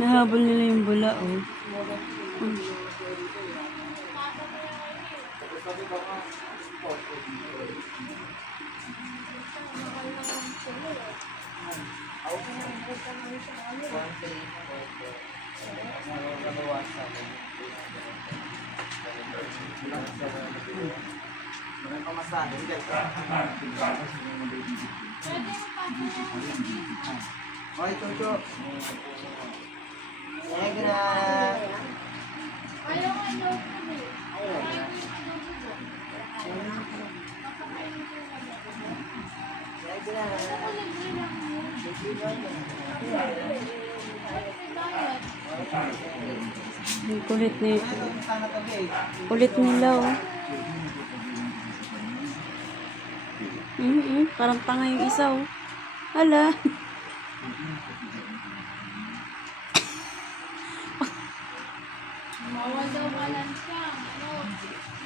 Nahabol nila yung bula, oh. Hoy, Chucho. Negra. Ang kulit nito. Kulit nila, oh. Parang tanga yung isa, oh. Hala. Bawal daw balance ka.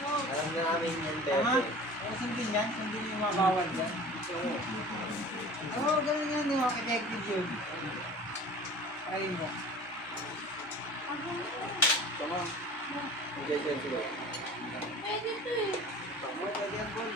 Alam na namin yan, Bebe. Sundin yan? Sundin yung mga bawal dyan? Oo, ganun yan. Yung effective yun. Try mo. Tama. Pwede to eh. Pwede yan, Paul.